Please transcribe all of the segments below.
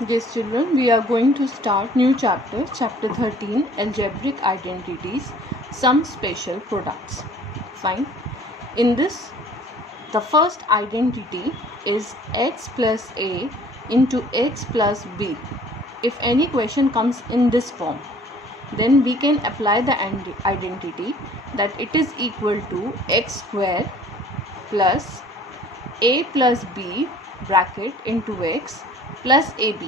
Yes, children, we are going to start new chapter, chapter 13, algebraic identities, some special products. Fine. In this, the first identity is x plus a into x plus b. If any question comes in this form, then we can apply the identity that it is equal to x square plus a plus b bracket into x plus ab.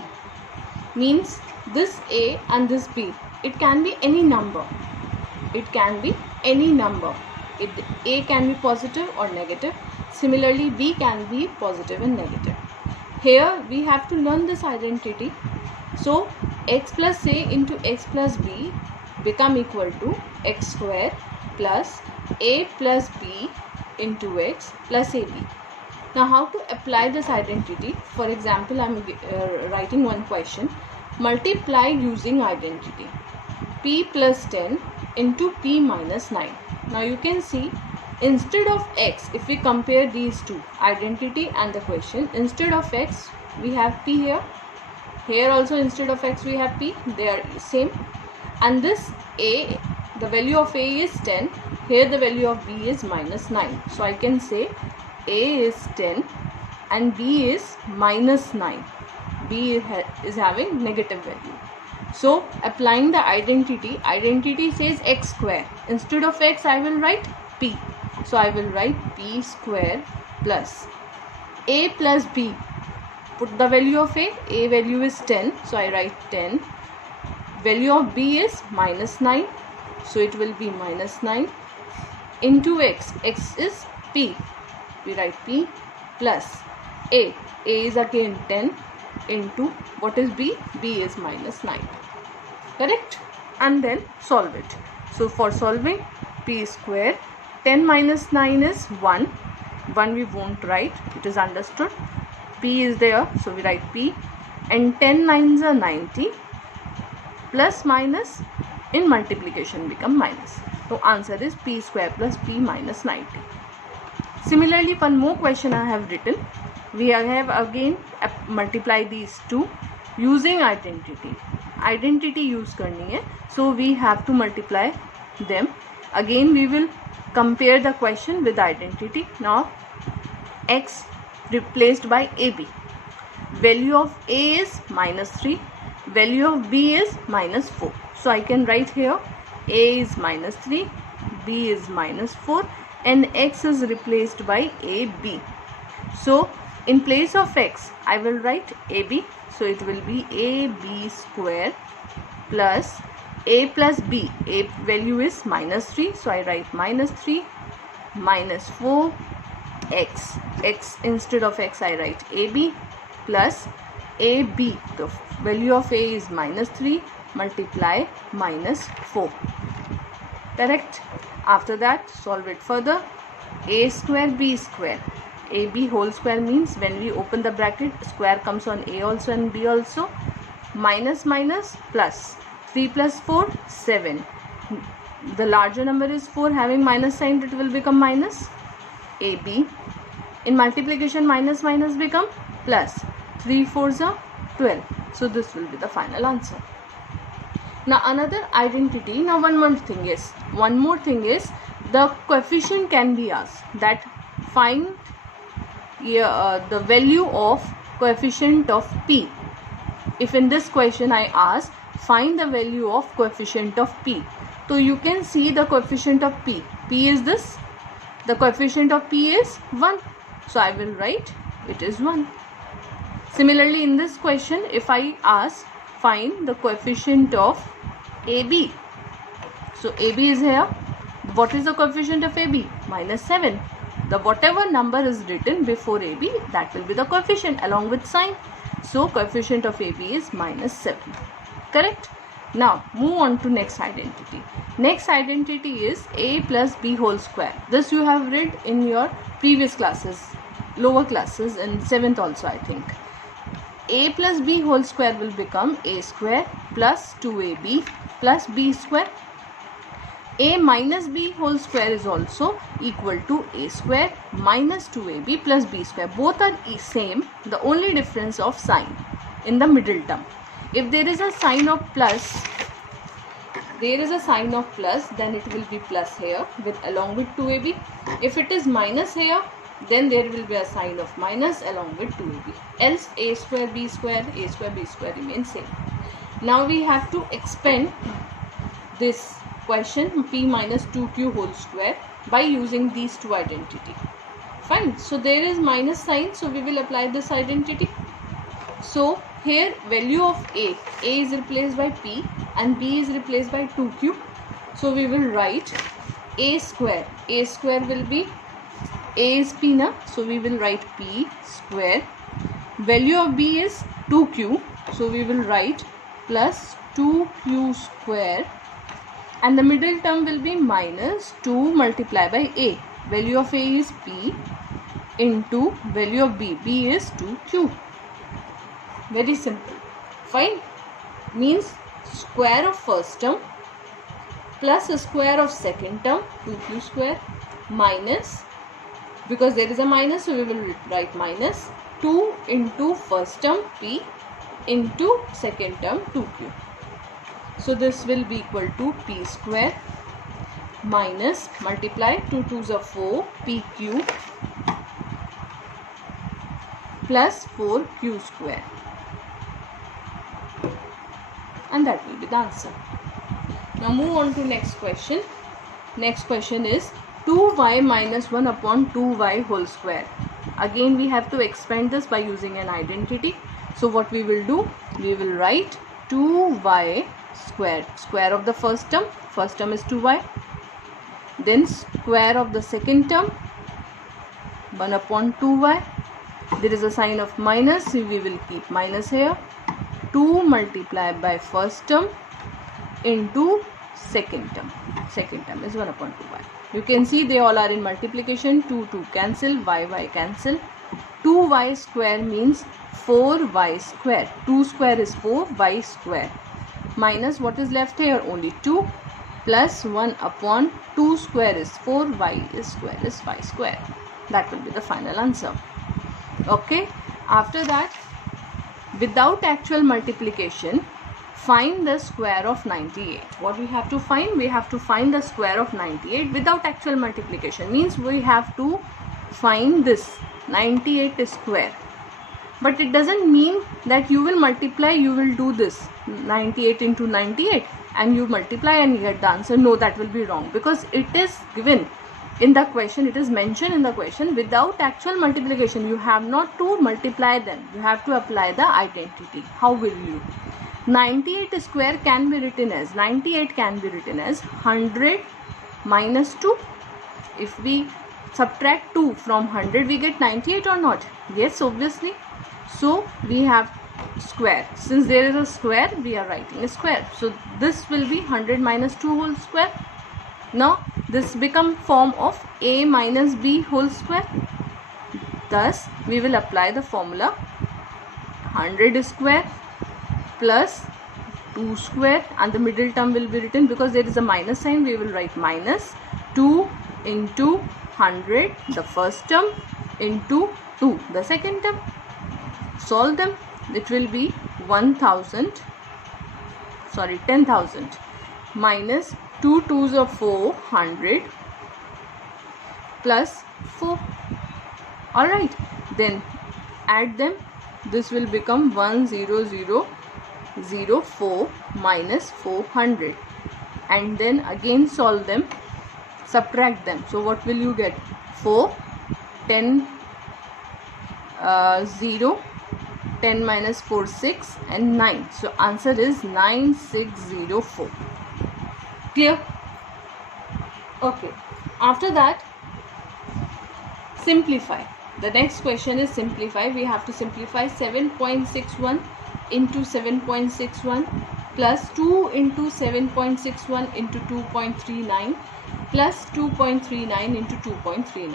Means this a and this b, it can be any number. It can be any number. A can be positive or negative. Similarly, b can be positive and negative. Here we have to learn this identity. So x plus a into x plus b become equal to x square plus a plus b into x plus ab. Now, how to apply this identity? For example, I am writing one question. Multiply using identity. P plus 10 into P minus 9. Now, you can see instead of x, if we compare these two, identity and the question, instead of x, we have P here. Here also instead of x, we have P. They are same. And this A, the value of A is 10. Here the value of B is minus 9. So, I can say A is 10 and B is minus 9. B is having negative value. So applying the identity says x square. Instead of x, I will write p. So I will write p square plus a plus b. Put the value of a value is 10. So I write 10. Value of b is minus 9. So it will be minus 9 into x. X is p. We write p plus a is again 10 into what is b? B is minus 9. Correct? And then solve it. So for solving, p square, 10 minus 9 is 1. 1 we won't write, it is understood. P is there, so we write p. And 10 nines are 90. Plus minus in multiplication become minus. So answer is p square plus p minus 90. Similarly, one more question I have written. We have again multiply these two using identity. Identity use करनी है. So we have to multiply them. Again we will compare the question with identity. Now x replaced by ab. Value of a is minus 3. Value of b is minus 4. So I can write here a is minus 3, b is minus 4. And x is replaced by ab. So in place of x, I will write ab. So it will be ab square plus a plus b. A value is minus 3. So I write minus 3 minus 4 x. X instead of x, I write ab plus ab. The value of a is minus 3 multiply minus 4. Correct? After that, solve it further. A square b square. AB whole square means when we open the bracket, square comes on A also and B also. Minus minus plus. 3 plus 4, 7. The larger number is 4, having minus sign, it will become minus. AB. In multiplication, minus minus become plus. 3 4s are 12. So this will be the final answer. Now another identity. Now one more thing is the coefficient can be asked, that find the value of coefficient of p. If in this question I ask find the value of coefficient of p, so you can see the coefficient of p. P is this. The coefficient of p is 1. So I will write it is 1. Similarly, in this question, if I ask find the coefficient of AB. So AB is here. What is the coefficient of AB? Minus 7. The whatever number is written before AB, that will be the coefficient along with sign. So coefficient of AB is minus 7. Correct? Now move on to next identity. Next identity is a plus b whole square. This you have read in your previous classes, lower classes, in 7th also I think. A plus b whole square will become a square plus 2ab plus b square. A minus b whole square is also equal to a square minus 2ab plus b square. Both are same, the only difference of sign. in the middle term. If there is a sign of plus, then it will be plus here along with 2ab. If it is minus here, then there will be a sign of minus along with 2ab. Else a square b square remains same. Now we have to expand this question p minus 2q whole square by using these two identity. Fine. So there is minus sign, so we will apply this identity. So here value of a is replaced by p and b is replaced by 2q. So we will write a square will be, a is p na, so we will write p square. Value of b is 2q, so we will write plus 2q square, and the middle term will be minus 2 multiplied by a. Value of a is p into value of b is 2q. Very simple. Fine. Means square of first term plus square of second term 2q square minus, because there is a minus, so we will write minus 2 into first term p into second term 2q. So this will be equal to p square minus multiply 2 2s are 4 pq plus 4q square, and that will be the answer. Now move on to next question. Next question is 2y minus 1 upon 2y whole square. Again we have to expand this by using an identity. So what we will do, we will write 2y square, square of the first term is 2y, then square of the second term 1 upon 2y. There is a sign of minus, so we will keep minus here. 2 multiplied by first term into second term is 1 upon 2y. You can see they all are in multiplication. 2 cancel, y cancel. 2y square means 4y square. 2 square is 4, y square minus what is left here, only 2, plus 1 upon 2 square is 4, y square is y square. That will be the final answer. Okay. After that, without actual multiplication, find the square of 98. What we have to find? We have to find the square of 98 without actual multiplication. Means we have to find this 98 square. But it doesn't mean that you will multiply, you will do this 98 into 98 and you multiply and get the answer. No, that will be wrong, because it is given in the question, it is mentioned in the question without actual multiplication. You have not to multiply them, you have to apply the identity. How will you? 98 square can be written as 100 minus 2. If we subtract 2 from 100, we get 98 or not? Yes, obviously. So we have square. Since there is a square, we are writing a square. So this will be 100 minus 2 whole square. Now this become form of a minus b whole square. Thus we will apply the formula 100 square plus 2 square, and the middle term will be written, because there is a minus sign, we will write minus 2 into 100 the first term into 2 the second term. Solve them. It will be 10,000 minus 2 2s of 400 plus 4. Alright, then add them. This will become 10004 minus 400, and then again solve them, subtract them. So what will you get? 4, 10, 0, 10 minus 4, 6 and 9. So answer is 9604. Clear? Okay. After that, simplify. The next question is simplify. We have to simplify 7.61 into 7.61 plus 2 into 7.61 into 2.39 plus 2.39 into 2.39.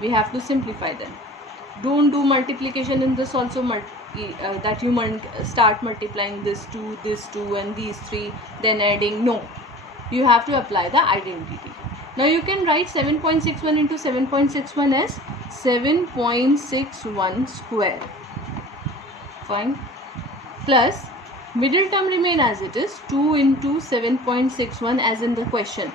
We have to simplify them. Don't do multiplication in this also, that you start multiplying this 2 and these 3, then adding. No, you have to apply the identity. Now you can write 7.61 into 7.61 as 7.61 square. Fine. plus middle term remain as it is, 2 into 7.61 as in the question,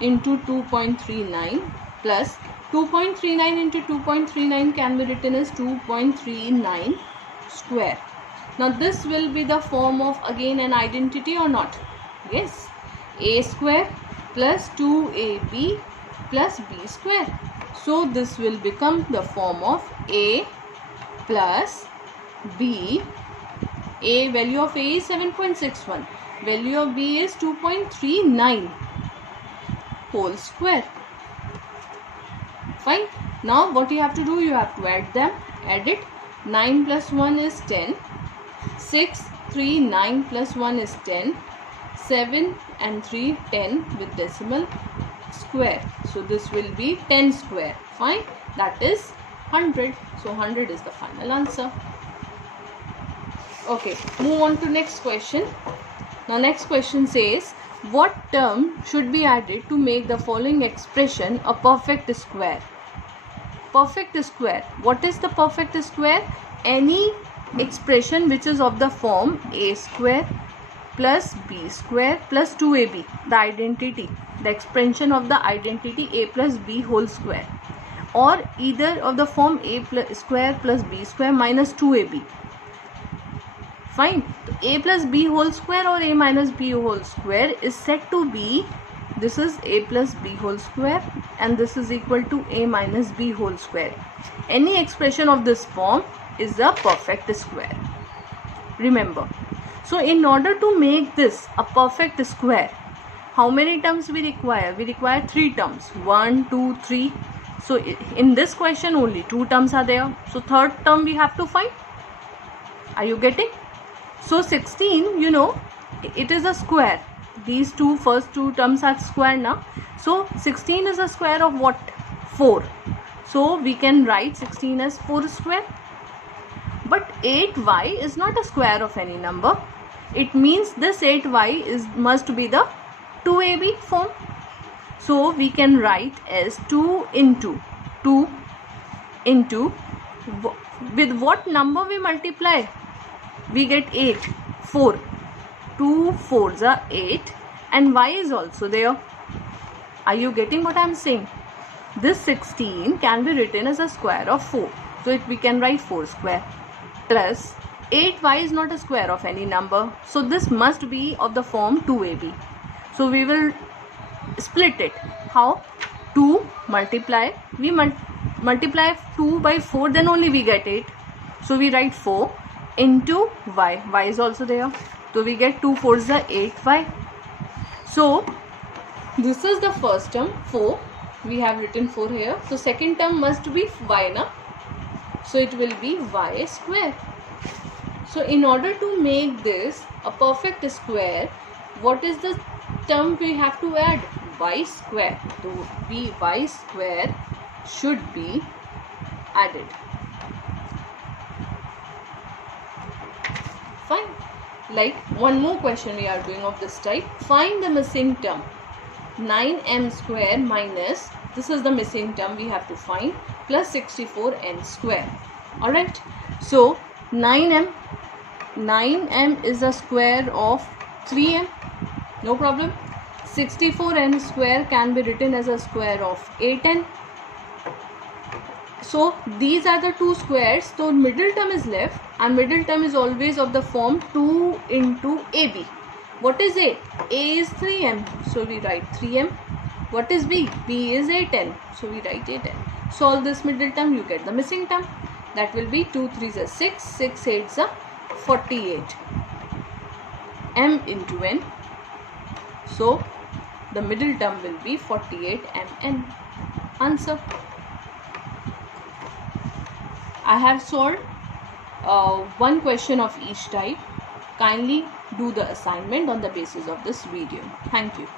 into 2.39 plus 2.39 into 2.39 can be written as 2.39 square. Now this will be the form of again an identity or not? Yes. A square plus 2ab plus b square. So this will become the form of a plus b. A value of a is 7.61. Value of b is 2.39 whole square. Fine. Now what you have to do, you have to add them. Add it. 9 plus 1 is 10. 6, 3, 9 plus 1 is 10. 7 and 3, 10 with decimal square. So this will be 10 square. Fine. That is 100. So 100 is the final answer. Okay. Move on to next question. Now next question says, what term should be added to make the following expression a perfect square? Perfect square. What is the perfect square? Any expression which is of the form a square plus b square plus 2ab, the identity, the expression of the identity a plus b whole square, or either of the form a plus square plus b square minus 2ab. Fine. A plus b whole square or a minus b whole square is said to be, this is a plus b whole square and this is equal to a minus b whole square. Any expression of this form is a perfect square. Remember. So in order to make this a perfect square, how many terms we require? We require 3 terms. 1, 2, 3. So in this question only 2 terms are there. So third term we have to find. Are you getting? So 16, you know, it is a square. These first two terms are square now. So 16 is a square of what? 4. So we can write 16 as 4 square. But 8y is not a square of any number. It means this 8y must be the 2ab form. So we can write as 2 into with what number we multiply? We get 8. 4. 2 4s are 8 and y is also there. Are you getting what I am saying? This 16 can be written as a square of 4. So we can write 4 square plus 8y is not a square of any number. So this must be of the form 2ab. So we will split it. How? 2 multiply. We multiply 2 by 4, then only we get 8. So we write 4 into y. Y is also there. So we get 2 4s are 8y. So this is the first term 4. We have written 4 here. So second term must be y na. So it will be y square. So in order to make this a perfect square, what is the term we have to add? Y square. So y square should be added. Fine. Like one more question we are doing of this type. Find the missing term. 9m square minus, this is the missing term we have to find, plus 64n square. Alright. So 9m is a square of 3m. No problem. 64n square can be written as a square of 8n. So these are the two squares. So middle term is left and middle term is always of the form 2 into ab. What is a? A is 3m. So we write 3m. What is b? B is 8n. So we write 8n. Solve this middle term, you get the missing term. That will be 2 3s are 6, 6 8s are 48. M into n. So the middle term will be 48mn. Answer. I have solved one question of each type. Kindly do the assignment on the basis of this video. Thank you.